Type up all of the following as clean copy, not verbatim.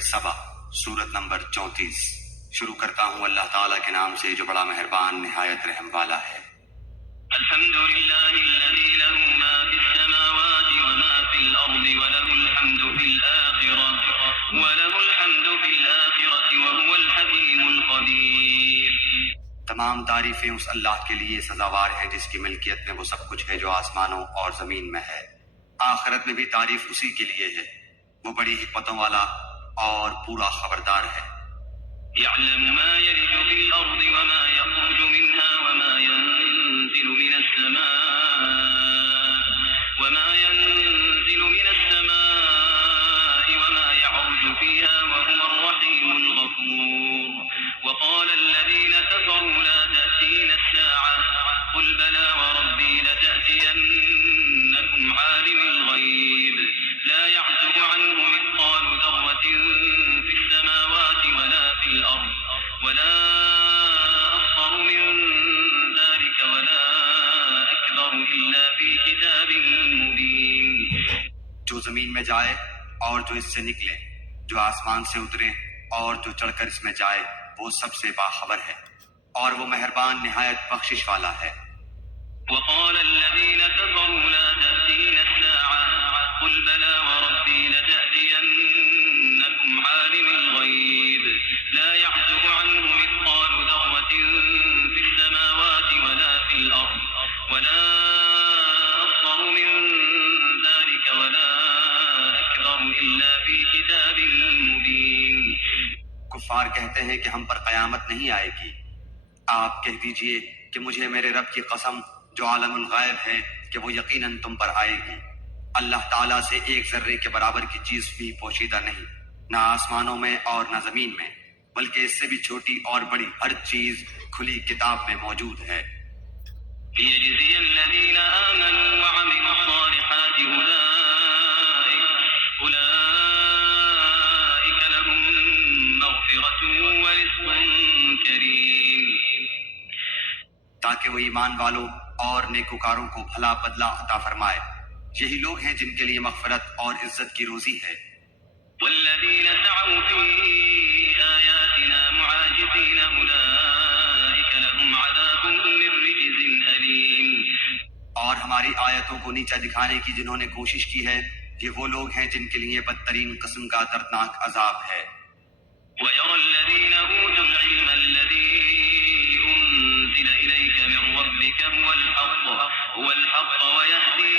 سبا سورت نمبر 34۔ شروع کرتا ہوں اللہ تعالیٰ کے نام سے جو بڑا مہربان نہایت رحم والا ہے۔ الحمد لله الذي له ما في السماوات وما في الأرض وله الحمد في الآخرة وهو الحكيم الخبير۔ تمام تعریفیں اس اللہ کے لیے سزاوار ہیں جس کی ملکیت میں وہ سب کچھ ہے جو آسمانوں اور زمین میں ہے۔ آخرت میں بھی تعریف اسی کے لیے ہے، وہ بڑی حکمتوں والا اور پورا خبردار ہے۔ يعلم ما يلج في الأرض وما يخرج منها وما ينزل من السماء وما يعرج فيها وهو الرحيم الغفور۔ وقال الذين كفروا لا تأتينا الساعة قل بلى وربي لتأتينكم عالم الغيب لا يعزب عنه مثقال ذرة في السماوات ولا في الأرض ولا أصغر من ذلك ولا أكبر إلا في كتاب مبين۔ جو زمین میں جائے اور جو اس سے نکلے، جو آسمان سے اترے اور جو چڑھ کر اس میں جائے، وہ سب سے باخبر ہے اور وہ مہربان نہایت بخشش والا ہے۔ وقال الذين كفروا لا تأتينا الساعة قل بلى وربي لتأتينكم عالم الغيب لا يعزب عنه مثقال ذرة في السماوات ولا في الأرض ولا أصغر من ذلك ولا أكبر إلا في كتاب مبين۔ کفار کہتے ہیں کہ ہم پر قیامت نہیں آئے گی۔ آپ کہہ دیجئے کہ مجھے میرے رب کی قسم جو عالم الغیب ہے کہ وہ یقیناً تم پر آئے گی۔ اللہ تعالیٰ سے ایک ذرے کے برابر کی چیز بھی پوشیدہ نہیں، نہ آسمانوں میں اور نہ زمین میں، بلکہ اس سے بھی چھوٹی اور بڑی ہر چیز کھلی کتاب میں موجود ہے۔ ليجزي الذين آمنوا وعملوا الصالحات أولئك لهم مغفرة ورزق كريم۔ تاکہ وہ ایمان والوں اور نیکوکاروں کو بھلا بدلہ عطا فرمائے، یہی لوگ ہیں جن کے لیے مغفرت اور عزت کی روزی ہے۔ والذين سعوا في آياتنا معاجزين أولئك لهم عذاب من رجز أليم۔ اور ہماری آیتوں کو نیچا دکھانے کی جنہوں نے کوشش کی ہے، یہ وہ لوگ ہیں جن کے لیے بدترین قسم کا دردناک عذاب ہے۔ ويرى الذين أوتوا العلم الذي أنزل إليك من ربك هو الحق ويهدي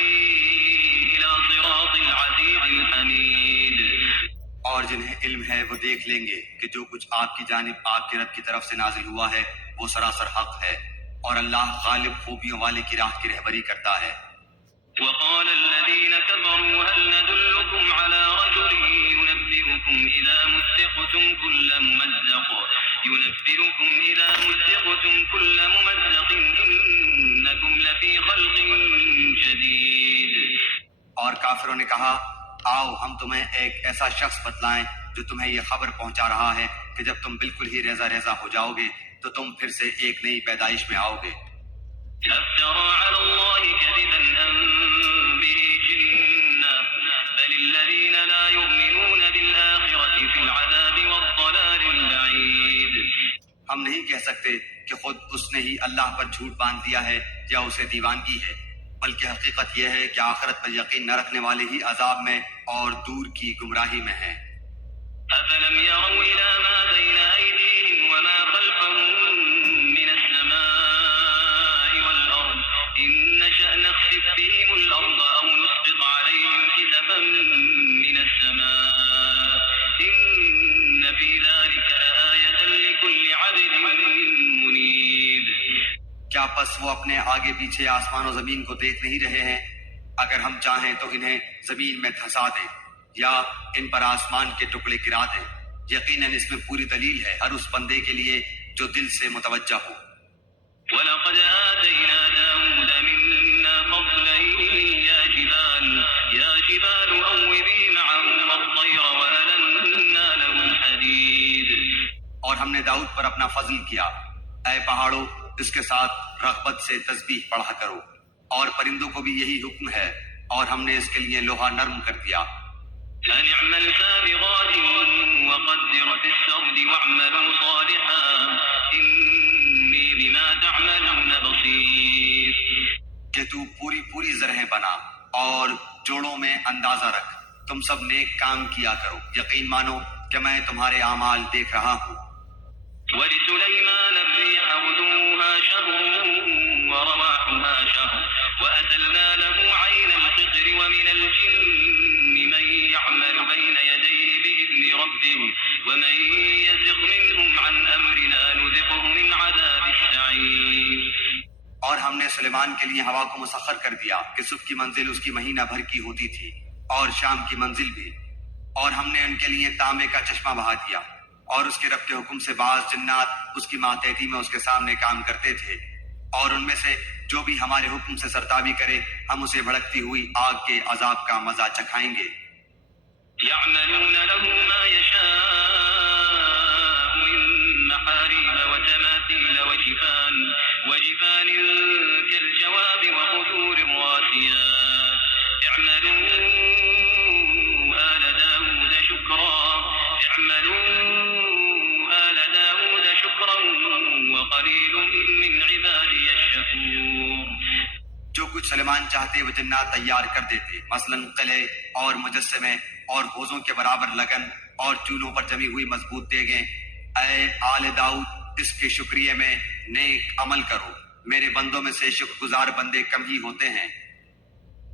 إلى صراط العزيز الحميد۔ اور جنہیں علم ہے وہ دیکھ لیں گے کہ جو کچھ آپ کی جانب آپ کے رب کی طرف سے نازل ہوا ہے وہ سراسر حق ہے، اور اللہ غالب خوبیوں والے کی راہ کی رہبری کرتا ہے۔ وقال الذين كفروا هل ندلكم على رجل ينبئكم إذا مزقتم كل ممزق إنكم لفي خلق جديد۔ اور کافروں نے کہا آؤ ہم تمہیں ایک ایسا شخص بتلائیں جو تمہیں یہ خبر پہنچا رہا ہے کہ جب تم بالکل ہی ریزہ ریزہ ہو جاؤ گے تو تم پھر سے ایک نئی پیدائش میں آؤ گے۔ أفترى على الله كذبا أم به جنة بل الذين لا يؤمنون بالآخرة في العذاب والضلال البعيد۔ ہم نہیں کہہ سکتے کہ خود اس نے ہی اللہ پر جھوٹ باندھ دیا ہے یا اسے دیوانگی ہے، بلکہ حقیقت یہ ہے کہ آخرت پر یقین نہ رکھنے والے ہی عذاب میں اور دور کی گمراہی میں ہیں۔ أفلم يروا إلى ما بين أيديهم وما خلفهم من السماء والأرض إن نشأ نخسف بهم الأرض أو نسقط عليهم كسفا من السماء إن في ذلك لآية لكل عبد منيب۔ کیا پس وہ اپنے آگے پیچھے آسمان و زمین کو دیکھ نہیں رہے ہیں؟ اگر ہم چاہیں تو انہیں زمین میں دھسا دیں یا ان پر آسمان کے ٹکڑے گرا دیں، یقیناً اس میں پوری دلیل ہے ہر اس بندے کے لیے جو دل سے متوجہ ہو۔ وَلَقَدْ آتَيْنَا دَاوُودَ مِنَّا فَضْلًا يَا جِبَالُ أَوِّبِي مَعَهُ وَالطَّيْرَ وَأَلَنَّا لَهُ الْحَدِيدَ۔ اور ہم نے داؤد پر اپنا فضل کیا، اے پہاڑوں اس کے ساتھ رغبت سے تسبیح پڑھا کرو، اور پرندوں کو بھی یہی حکم ہے، اور ہم نے اس کے لیے لوہا نرم کر دیا۔ أن اعمل سابغات وقدر في السرد واعملوا صالحا إني بما تعملون بصير. کہ تو پوری پوری زرہیں بنا اور جوڑوں میں اندازہ رکھ، تم سب نیک کام کیا کرو، یقین مانو کہ میں تمہارے اعمال دیکھ رہا ہوں۔ ولسليمان الريح غدوها شهر ورواحها شهر وأسلنا له عين القطر ومن الجن من يعمل بين يديه بإذن ربه ومن يزغ منهم عن أمرنا نذقه من عذاب السعير. اور ہم نے سلیمان کے لیے ہوا کو مسخر کر دیا کہ صبح کی منزل اس کی مہینہ بھر کی ہوتی تھی اور شام کی منزل بھی، اور ہم نے ان کے لیے تانبے کا چشمہ بہا دیا، اور اس کے رب کے حکم سے بعض جنات اس کی ماتحتی میں اس کے سامنے کام کرتے تھے، اور ان میں سے جو بھی ہمارے حکم سے سرتابی کرے ہم اسے بھڑکتی ہوئی آگ کے عذاب کا مزہ چکھائیں گے۔ يعملون له ما يشاء من محاريب وتماثيل وجفان كالجواب وقدور الراسيات اعملوا آل داود شكرا وقليل من عبادي الشكور. جو کچھ سلیمان چاہتے وہ جنات تیار کر دیتے، مثلا قلعے اور مجسمے اور حوضوں کے برابر لگن اور چولہوں پر جمی ہوئی مضبوط دیگیں۔ اے آل داؤد، اس کے شکریہ میں نیک عمل کرو، میرے بندوں میں سے شکر گزار بندے کم ہی ہوتے ہیں۔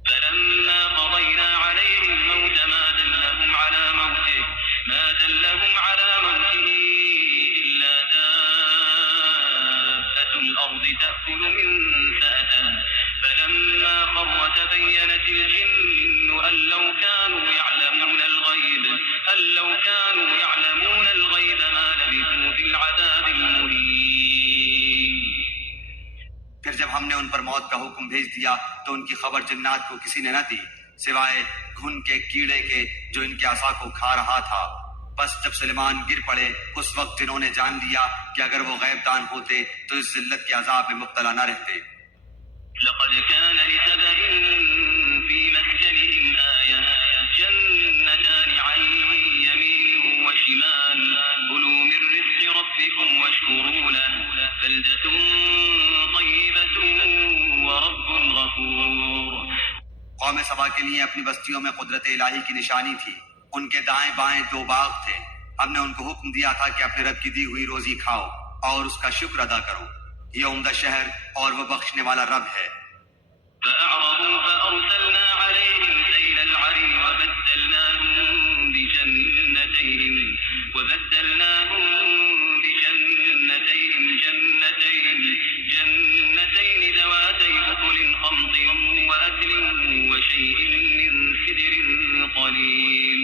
فلما قضينا عليه الموت ما دلهم على موته إلا دابة الأرض تأكل من سأته فلما خر تبينت الجن أن لو كانوا يعلمون الغيب ما لبثوا في العذاب المهين. پھر جب ہم نے ان پر موت کا حکم بھیج دیا تو ان کی خبر جنات کو کسی نے نہ دی سوائے گھن کے کیڑے کے جو ان کے عصا کو کھا رہا تھا۔ بس جب سلیمان گر پڑے اس وقت جنہوں نے جان لیا کہ اگر وہ غیب دان ہوتے تو اس ذلت کے عذاب میں مبتلا نہ رہتے۔ لقد كان لسبأ في مسكنهم آية جنتان عن يمين وشمال كلوا من رزق ربكم واشكروا له بلدة طيبة ورب غفور. قوم سبا کے لیے اپنی بستیوں میں قدرت الہی کی نشانی تھی، ان کے دائیں بائیں 2 باغ تھے، ہم نے ان کو حکم دیا تھا کہ اپنے رب کی دی ہوئی روزی کھاؤ اور اس کا شکر ادا کرو، یہ عمدہ شہر اور وہ بخشنے والا رب ہے۔ فأعرضوا فأرسلنا عليهم سيل العرم وبدلناهم بجنتين جنتين ذواتي أكل خمط وأكل وشيء من سدر قليل.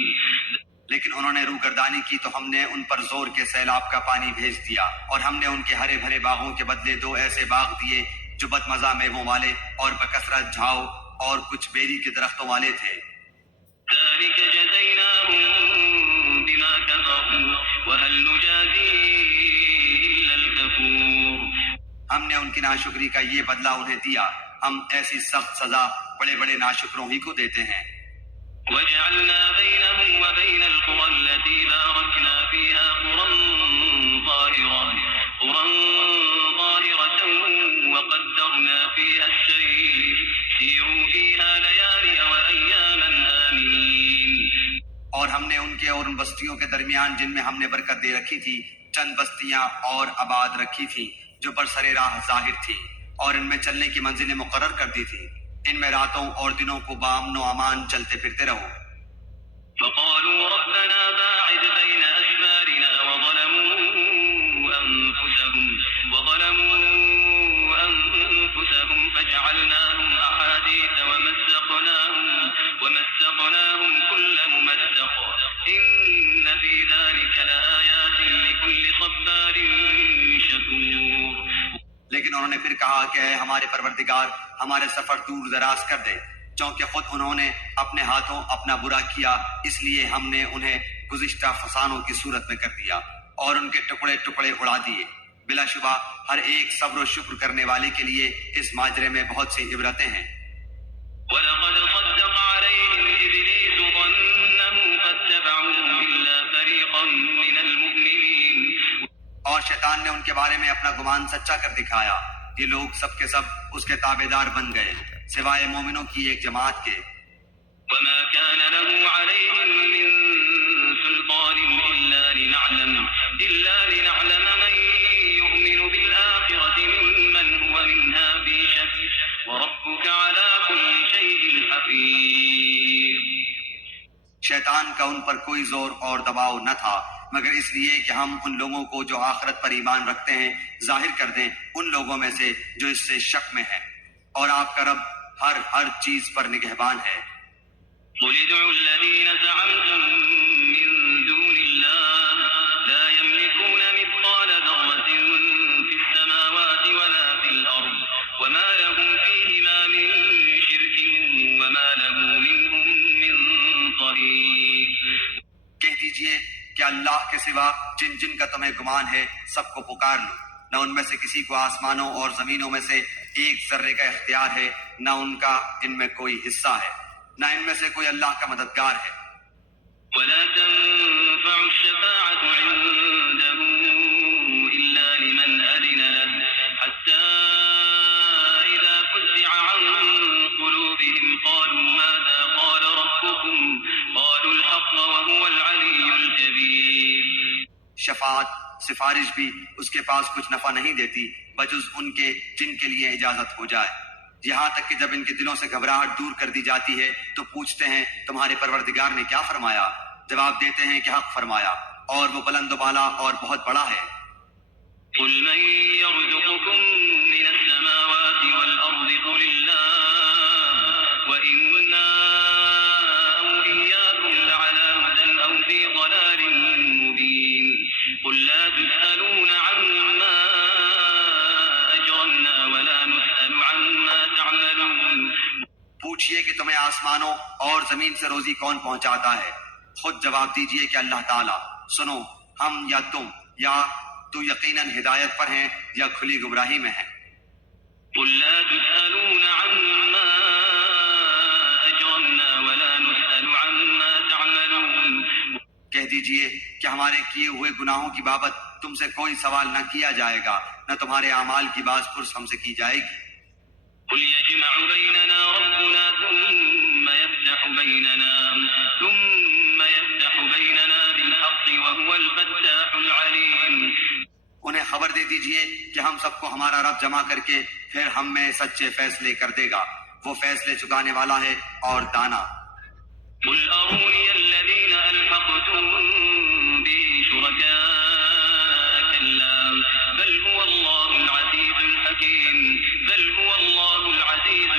لیکن انہوں نے روگردانی کی تو ہم نے ان پر زور کے سیلاب کا پانی بھیج دیا، اور ہم نے ان کے ہرے بھرے باغوں کے بدلے 2 ایسے باغ دیے جو بد مزہ میووں والے اور بکثرت جھاؤ اور کچھ بیری کے درختوں والے تھے۔ ذلك جزيناهم بما كفروا وهل نجازي إلا الكفور. ہم نے ان کی ناشکری کا یہ بدلہ انہیں دیا، ہم ایسی سخت سزا بڑے بڑے ناشکروں ہی کو دیتے ہیں۔ وجعلنا بينهم وبين القرى التي باركنا فيها قرى ظاهرة وقدرنا فيها السير سيروا فيها ليالي وأياما آمنين. اور ہم نے ان کے اور ان بستیوں کے درمیان جن میں ہم نے برکت دے رکھی تھی چند بستیاں اور آباد رکھی تھی جو برسر راہ ظاہر تھی، اور ان میں چلنے کی منزلیں مقرر کر دی تھی، ان میں راتوں اور دنوں کو بامن و امان چلتے پھرتے رہو۔ فقالوا ربنا باعد بين أسفارنا وظلموا أنفسهم فجعلناهم أحاديث ومزقناهم كل ممزق إن في ذلك لآيات لكل صبار شكور. لیکن انہوں نے پھر کہا کہ اے ہمارے پروردگار ہمارے سفر دور دراز کر دے، چونکہ خود انہوں نے اپنے ہاتھوں اپنا برا کیا، اس لیے ہم نے انہیں گزشتہ فسانوں کی صورت میں کر دیا اور ان کے ٹکڑے ٹکڑے اڑا دیے۔ بلا شبہ ہر ایک صبر و شکر کرنے والے کے لیے اس ماجرے میں بہت سی عبرتیں ہیں۔ وَلَقَدْ صَدَّقَ عَلَيْهِمْ إِبْلِيسُ ظَنَّهُ شیطان نے ان کے بارے میں اپنا گمان سچا کر دکھایا. یہ لوگ سب کے سب اس کے تابعدار بن گئے سوائے مومنوں کی ایک جماعت کے. وما كان له عليهم من سلطان إلا لنعلم من يؤمن بالآخرة ممن هو منها في شك وربك على كل شيء حفيظ. شیطان کا ان پر کوئی زور اور دباؤ نہ تھا مگر اس لیے کہ ہم ان لوگوں کو جو آخرت پر ایمان رکھتے ہیں ظاہر کر دیں ان لوگوں میں سے جو اس سے شک میں ہیں، اور آپ کا رب ہر چیز پر نگہبان ہے. قل ادعوا الذين زعمتم من دون الله لا يملكون مثقال ذرة في السماوات ولا في الأرض وما لهم فيهما من شرك وما له منهم من ظهير. کہہ دیجئے کہ اللہ کے سوا جن کا تمہیں گمان ہے سب کو پکار لو. نہ ان میں سے کسی کو آسمانوں اور زمینوں میں سے ایک ذرے کا اختیار ہے، نہ ان کا ان میں کوئی حصہ ہے، نہ ان میں سے کوئی اللہ کا مددگار ہے. ولا تنفع الشفاعة عنده إلا لمن أذن له حتى إذا فزع عن قلوبهم قالوا ماذا قال ربكم قالوا الحق وهو العلي الكبير. شفاعت سفارش بھی اس کے پاس کچھ نفع نہیں دیتی بجز ان کے جن کے لیے اجازت ہو جائے، یہاں تک کہ جب ان کے دلوں سے گھبراہٹ دور کر دی جاتی ہے تو پوچھتے ہیں تمہارے پروردگار نے کیا فرمایا؟ جواب دیتے ہیں کہ حق فرمایا اور وہ بلند و بالا اور بہت بڑا ہے. قل من يرزقكم من السماوات والأرض قل الله وإنا أو إياكم لعلى هدى أو في ضلال مبين. قل لا تسألون عما أجرمنا ولا نسأل عما تعملون. پوچھئے کہ تمہیں آسمانوں اور زمین سے روزی کون پہنچاتا ہے، خود جواب دیجئے کہ اللہ تعالیٰ. سنو، ہم یا تم یا تو یقیناً ہدایت پر ہیں یا کھلی گمراہی میں ہیں. قل لا تسألون عما أجرمنا ولا نسأل عما تعملون. کہہ دیجئے کہ ہمارے کیے ہوئے گناہوں کی بابت تم سے کوئی سوال نہ کیا جائے گا، نہ تمہارے اعمال کی باز پرس ہم سے کی جائے گی. قل يجمع بيننا ربنا ثم يفتح بيننا بالحق وهو الفتاح العليم. انہیں خبر دے دیجئے کہ ہم سب کو ہمارا رب جمع کر کے پھر ہم میں سچے فیصلے کر دے گا، وہ فیصلے چکانے والا ہے اور دانا. قل أروني الذين ألحقتم به شركاء كلا بل هو الله العزيز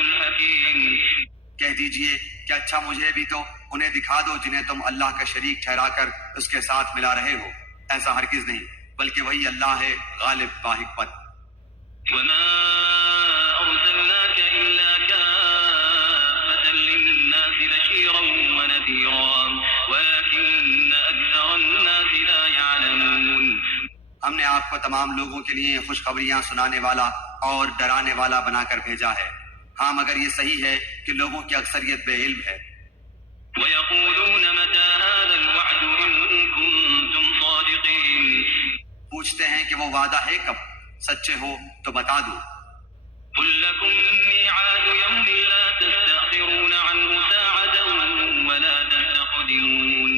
الحكيم. کہہ دیجئے کہ اچھا مجھے بھی تو انہیں دکھا دو جنہیں تم اللہ کا شریک ٹھہرا کر اس کے ساتھ ملا رہے ہو. ایسا ہرگز نہیں، بلکہ وہی اللہ ہے غالب با حکمت. وما أرسلناك إلا كافة للناس بشيرا ونذيرا ولكن أكثر الناس لا يعلمون. ہم نے آپ کو تمام لوگوں کے لیے خوشخبریاں سنانے والا اور ڈرانے والا بنا کر بھیجا ہے. ہاں مگر یہ صحیح ہے کہ لوگوں کی اکثریت بے علم ہے. ويقولون متى هذا الوعد إن كنتم صادقين. پوچھتے ہیں کہ وہ وعدہ ہے کب، سچے ہو تو بتا دو. قل لكم ميعاد يوم لا تستأخرون عنه ساعة ولا تستقدمون.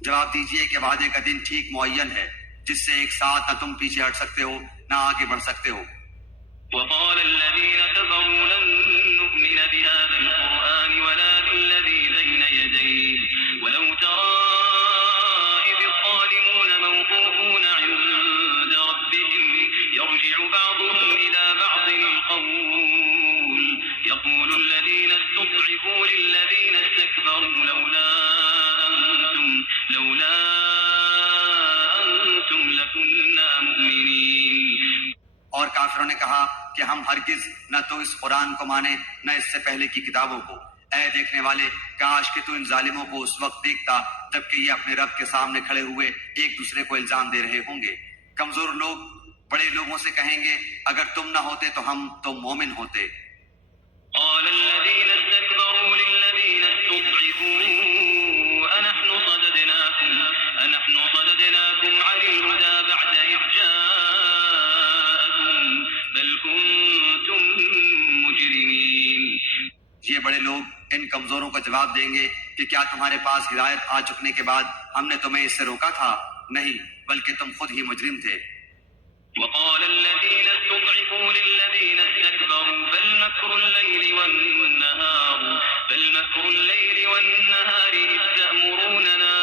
جواب دیجئے کہ وعدے کا دن ٹھیک معین ہے جس سے ایک ساتھ نہ تم پیچھے ہٹ سکتے ہو نہ آگے بڑھ سکتے ہو. وقال الذين كفروا لن نؤمن بهذا القرآن ولا بالذي بين يديه ولو ترى إذ الظالمون موقوفون عند ربهم يرجع بعضهم إلى بعض القول يقول الذين استضعفوا للذين استكبروا لولا أنتم لكنا مؤمنين. اور کافروں نے کہا کہ ہم ہرگز نہ تو اس قرآن کو مانیں نہ اس سے پہلے کی کتابوں کو. اے دیکھنے والے، کاش کہ تو ان ظالموں کو اس وقت دیکھتا جبکہ یہ اپنے رب کے سامنے کھڑے ہوئے ایک دوسرے کو الزام دے رہے ہوں گے. کمزور لوگ بڑے لوگوں سے کہیں گے اگر تم نہ ہوتے تو ہم تو مومن ہوتے. قال الذين استكبروا للذين استضعفوا أنحن صددناكم عن الهدى بعد إذ جاءكم ان کمزوروں کو جواب دیں گے کہ کیا تمہارے پاس ہدایت آ چکنے کے بعد ہم نے تمہیں اس سے روکا تھا؟ نہیں، بلکہ تم خود ہی مجرم تھے۔ وقال الذين استضعفوا للذين استكبروا بل مكر الليل والنهار إذ تأمروننا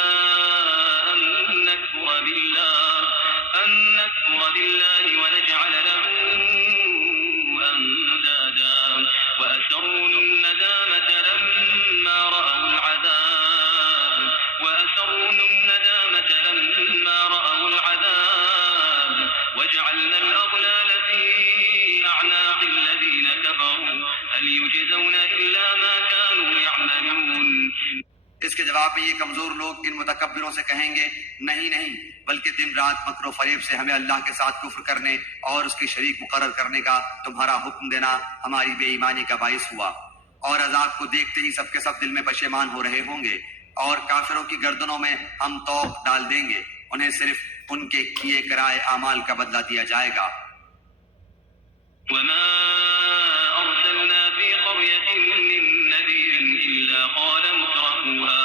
أن نكفر بالله ونجعل له أندادا وأسروا الندامة لما رأوا العذاب وجعلنا الأغلال في أعناق الذين كفروا هل يجزون إلا ما كانوا يعملون۔ اس کے جواب میں یہ کمزور لوگ ان متکبروں سے کہیں گے، نہیں، بلکہ دن رات مکر و فریب سے ہمیں اللہ کے ساتھ کفر کرنے اور اس کے شریک مقرر کرنے کا تمہارا حکم دینا ہماری بے ایمانی کا باعث ہوا، اور عذاب کو دیکھتے ہی سب کے سب دل میں پشیمان ہو رہے ہوں گے، اور کافروں کی گردنوں میں ہم توق ڈال دیں گے، انہیں صرف ان کے کیے کرائے اعمال کا بدلہ دیا جائے گا۔ وما أرسلنا في قرية من نذير إلا قال مترفوها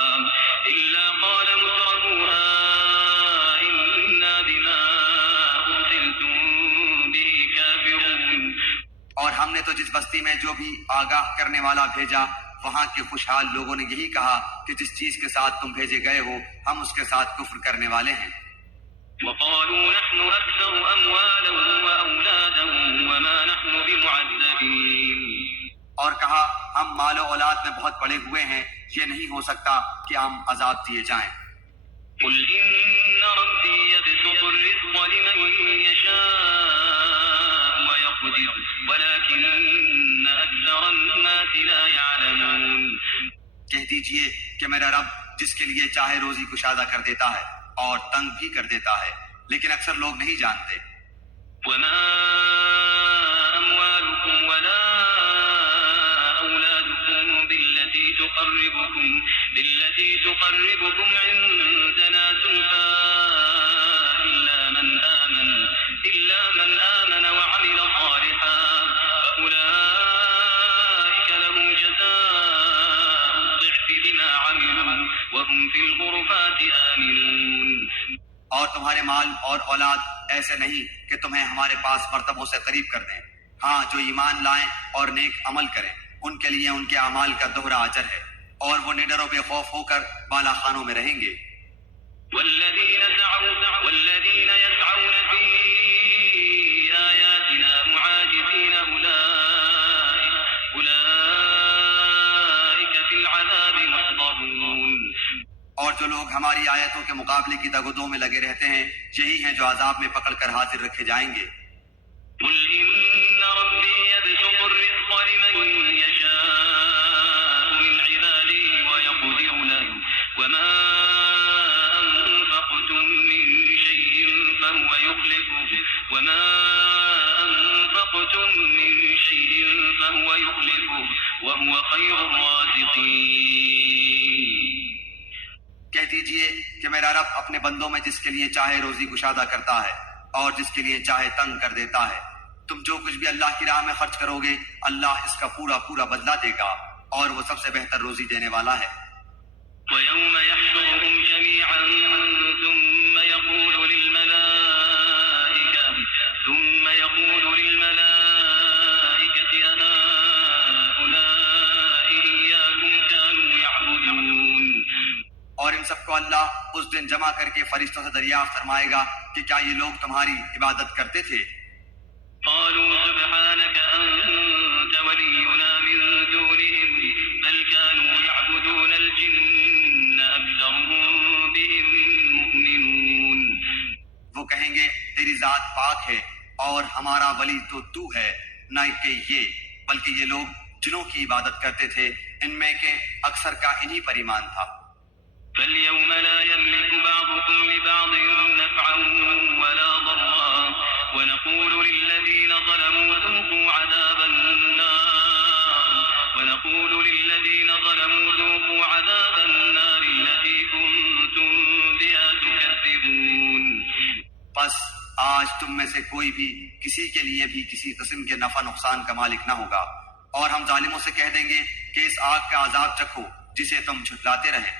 إنا بما أرسلتم به كافرون۔ اور ہم نے تو جس بستی میں جو بھی آگاہ کرنے والا بھیجا، وہاں کے خوشحال لوگوں نے یہی کہا کہ جس چیز کے ساتھ تم بھیجے گئے ہو ہم اس کے ساتھ کفر کرنے والے ہیں۔ وقالوا نحن أكثر أموالا وأولادا وما نحن بمعذبين۔ اور کہا ہم مال و اولاد میں بہت بڑے ہوئے ہیں، یہ نہیں ہو سکتا کہ ہم عذاب دیے جائیں۔ قل إن ربي يبسط الرزق لمن يشاء ويقدر ولكن أكثر الناس لا يعلمون۔ کہہ دیجئے کہ میرا رب جس کے لیے چاہے روزی کشادہ کر دیتا ہے اور تنگ بھی کر دیتا ہے، لیکن اکثر لوگ نہیں جانتے۔ وما أموالكم ولا أولادكم بالتي تقربكم عندنا زلفى إلا من آمن وعمل صالحا فأولئك لهم جزاء الضعف بما عملوا وهم في الغرفات آمنون۔ اور تمہارے مال اور اولاد ایسے نہیں کہ تمہیں ہمارے پاس مرتبوں سے قریب کر دیں، ہاں جو ایمان لائیں اور نیک عمل کریں ان کے لیے ان کے اعمال کا دوہرا اجر ہے، اور وہ نڈر و بے خوف ہو کر بالا خانوں میں رہیں گے۔ والذين يسعون في آياتنا معاجزين أولئك في العذاب محضرون۔ اور جو لوگ ہماری آیتوں کے مقابلے کی دگودوں میں لگے رہتے ہیں یہی ہیں جو عذاب میں پکڑ کر حاضر رکھے جائیں گے۔ قل إن ربي يبسط الرزق لمن يشاء من عباده ويقدر له وما أنفقتم من شيء فهو يخلفه وهو خير الرازقين۔ کہہ دیجئے کہ میرا رب اپنے بندوں میں جس کے لیے چاہے روزی گشادہ کرتا ہے اور جس کے لیے چاہے تنگ کر دیتا ہے، تم جو کچھ بھی اللہ کی راہ میں خرچ کرو گے اللہ اس کا پورا بدلہ دے گا، اور وہ سب سے بہتر روزی دینے والا ہے۔ ويوم يحشرهم جميعا ثم يقول للملائكة أهؤلاء إياكم كانوا يعبدون۔ اور ان سب کو اللہ اس دن جمع کر کے فرشتوں سے دریافت فرمائے گا کہ کیا یہ لوگ تمہاری عبادت کرتے تھے؟ قالوا سبحانك أنت ولينا من دونهم بل كانوا يعبدون الجن أكثرهم بهم مؤمنون۔ وہ کہیں گے تیری ذات پاک ہے اور ہمارا ولی تو ہے، نہ کہ یہ، بلکہ یہ لوگ جنوں کی عبادت کرتے تھے، ان میں کے اکثر کا انہی پر ایمان تھا۔ فاليوم لا يملك بعضكم لبعض نفعا ولا ضرا ونقول للذين ظلموا ذوقوا عذاب النار التي كنتم بها تكذبون۔ بس آج تم میں سے کوئی بھی کسی کے لیے بھی کسی قسم کے نفع نقصان کا مالک نہ ہوگا، اور ہم ظالموں سے کہہ دیں گے کہ اس آگ کا عذاب چکھو جسے تم جھٹلاتے رہے۔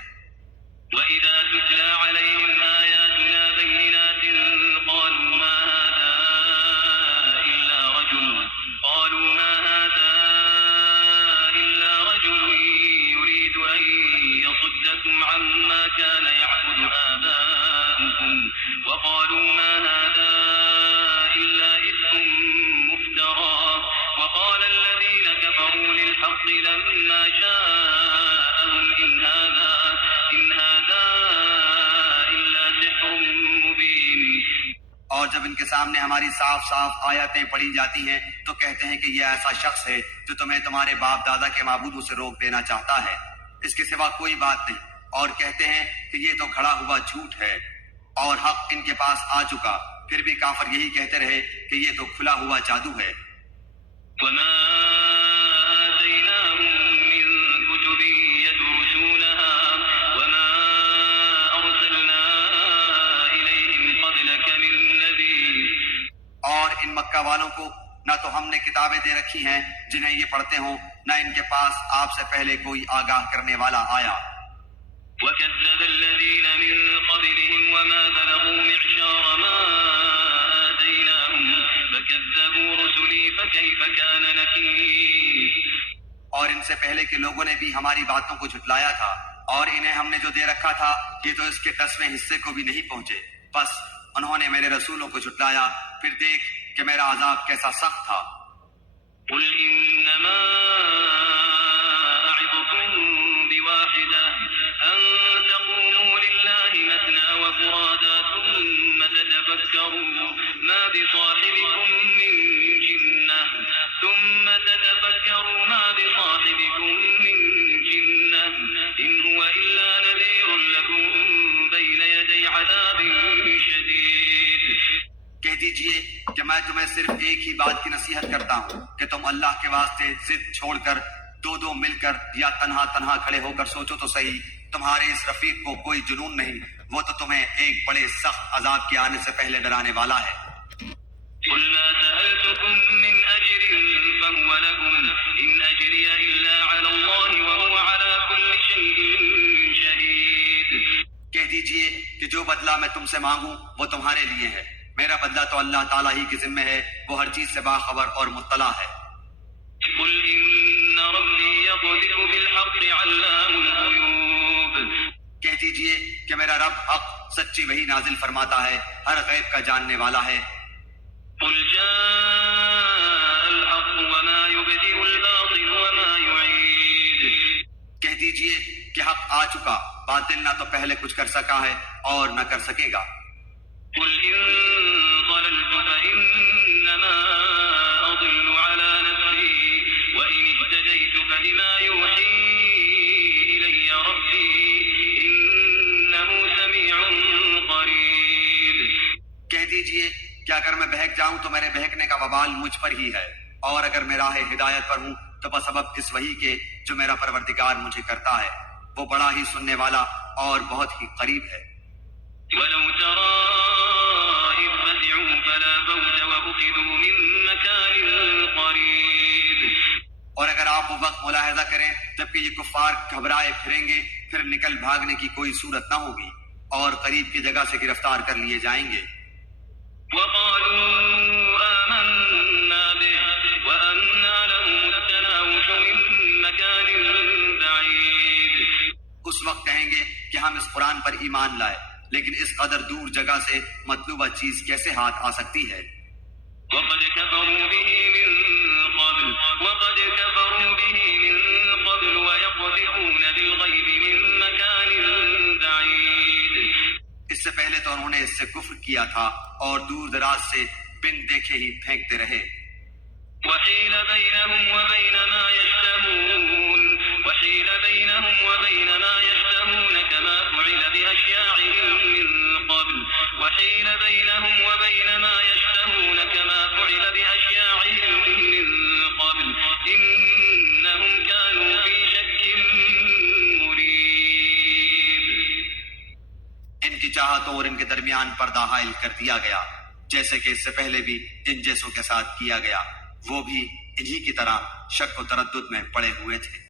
وَإِذَا تُتْلَى عَلَيْهِمْ آيَاتُنَا بَيِّنَاتٍ قَالُوا مَا هَذَا إِلَّا رَجُلٌ يُرِيدُ أَن يَصُدَّكُمْ عَمَّا كَانَ يَعْبُدُ آبَاؤُكُمْ وَقَالُوا مَا هَذَا إِلَّا إِفْكٌ مُفْتَرًى وَقَالَ الَّذِينَ كَفَرُوا لِلْحَقِّ لَمَّا جَاءَهُمْ إِنْ هَذَا إِلَّا سِحْرٌ مُبِينٌ۔ اور جب ان کے سامنے ہماری صاف صاف آیتیں پڑھی جاتی ہیں تو کہتے ہیں کہ یہ ایسا شخص ہے جو تمہیں تمہارے باپ دادا کے معبودوں سے روک دینا چاہتا ہے، اس کے سوا کوئی بات نہیں، اور کہتے ہیں کہ یہ تو کھڑا ہوا جھوٹ ہے اور حق ان کے پاس آ چکا، پھر بھی کافر یہی کہتے رہے کہ یہ تو کھلا ہوا جادو ہے۔ وَمَا آتَيْنَاهُم مِّن كُتُبٍ يَدْرُسُونَهَا وَمَا أَرْسَلْنَا إِلَيْهِمْ قَبْلَكَ مِن نَّذِيرٍ۔ اور ان مکہ والوں کو نہ تو ہم نے کتابیں دے رکھی ہیں جنہیں یہ پڑھتے ہوں، نہ ان کے پاس آپ سے پہلے کوئی آگاہ کرنے والا آیا۔ وَكَذَّبَ الَّذِينَ مِن قَبْلِهِمْ وَمَا بَلَغُوا مِعْشَارَ مَا آتَيْنَاهُمْ فَكَذَّبُوا رُسُلِي فَكَيْفَ كَانَ نَكِيرِ۔ اور ان سے پہلے کے لوگوں نے بھی ہماری باتوں کو جھٹلایا تھا، اور انہیں ہم نے جو دے رکھا تھا یہ تو اس کے 10ویں حصے کو بھی نہیں پہنچے، بس انہوں نے میرے رسولوں کو جھٹلایا، پھر دیکھ کہ میرا عذاب کیسا سخت تھا۔ قُلْ إِنَّمَا أَعِظُكُم بِوَاحِدَةٍ أَن تَقُومُوا لِلَّهِ مَثْنَىٰ وَفُرَادَىٰ ثُمَّ تَتَفَكَّرُوا مَا بِصَاحِبِكُم مِّن جِنَّةٍ إِنْ هُوَ إِلَّا نَذِيرٌ لَّكُم بَيْنَ يَدَيْ عَذَابٍ شَدِيدٍ۔ کہہ دیجئے کہ میں تمہیں صرف ایک ہی بات کی نصیحت کرتا ہوں کہ تم اللہ کے واسطے ضد چھوڑ کر دو دو مل کر یا تنہا تنہا کھڑے ہو کر سوچو تو صحیح، تمہارے اس رفیق کو کوئی جنون نہیں، وہ تو تمہیں ایک بڑے سخت عذاب کے آنے سے پہلے ڈرانے والا ہے۔ قُلْ مَا سَأَلْتُكُم مِّنْ أَجْرٍ فَهُوَ لَكُمْ إِنْ أَجْرِيَ إِلَّا عَلَى اللَّهِ وَهُوَ عَلَىٰ كُلِّ شَيْءٍ شَهِيدٌ۔ کہہ دیجئے کہ جو بدلہ میں تم سے مانگوں وہ تمہارے لیے ہے، میرا بدلہ تو اللہ تعالیٰ ہی کے ذمہ ہے، وہ ہر چیز سے باخبر اور مطلع ہے۔ قُلْ إِنَّ رَبِّي يَقْذِفُ بِالْحَقِّ عَلَّامُ الْغُيُوبِ۔ کہہ دیجئے کہ میرا رب حق سچی وحی نازل فرماتا ہے، ہر غیب کا جاننے والا ہے۔ قُلْ جَاءَ الْحَقُّ وَمَا يُبْدِئُ الْبَاطِلُ وَمَا يُعِيدُ۔ کہہ دیجئے کہ حق آ چکا، باطل نہ تو پہلے کچھ کر سکا ہے اور نہ کر سکے گا۔ قُلْ إِن ضَلَلْتُ فَإِنَّمَا أَضِلُّ عَلَىٰ نَفْسِي وَإِنِ اهْتَدَيْتُ فَبِمَا يُوحِي إِلَيَّ رَبِّي إِنَّهُ سَمِيعٌ قَرِيبٌ۔ کہہ دیجئے کہ اگر میں بہک جاؤں تو میرے بہکنے کا وبال مجھ پر ہی ہے، اور اگر میں راہ ہدایت پر ہوں تو بسبب اس وحی کے جو میرا پروردگار مجھے کرتا ہے، وہ بڑا ہی سننے والا اور بہت ہی قریب ہے۔ وَلَوْ تَرَىٰ إِذْ فَزِعُوا فَلَا فَوْتَ وَأُخِذُوا مِن مَّكَانٍ قَرِيبٍ۔ اور اگر آپ وہ وقت ملاحظہ کریں جبکہ یہ کفار گھبرائے پھریں گے، پھر نکل بھاگنے کی کوئی صورت نہ ہوگی، اور قریب کی جگہ سے گرفتار کر لیے جائیں گے۔ وَقَالُوا آمَنَّا بِهِ وَأَنَّىٰ لَهُمُ التَّنَاوُشُ مِن مَّكَانٍ بَعِيدٍ۔ اس وقت کہیں گے کہ ہم اس قرآن پر ایمان لائے، لیکن اس قدر دور جگہ سے مطلوبہ چیز کیسے ہاتھ آ سکتی ہے؟ وَقَدْ كَفَرُوا بِهِ مِن قَبْلُ وَيَقْذِفُونَ بِالْغَيْبِ مِن مَّكَانٍ بَعِيدٍ۔ اس سے پہلے تو انہوں نے اس سے کفر کیا تھا اور دور دراز سے بن دیکھے ہی پھینکتے رہے۔ وحيل بينهم وبين ما يشتهون كما فعل بأشياعهم من قبل إنهم كانوا في شك مريب۔ ان کی چاہتوں اور ان کے درمیان پردہ حائل کر دیا گیا، جیسے کہ اس سے پہلے بھی ان جیسوں کے ساتھ کیا گیا، وہ بھی انہی کی طرح شک و تردد میں پڑے ہوئے تھے۔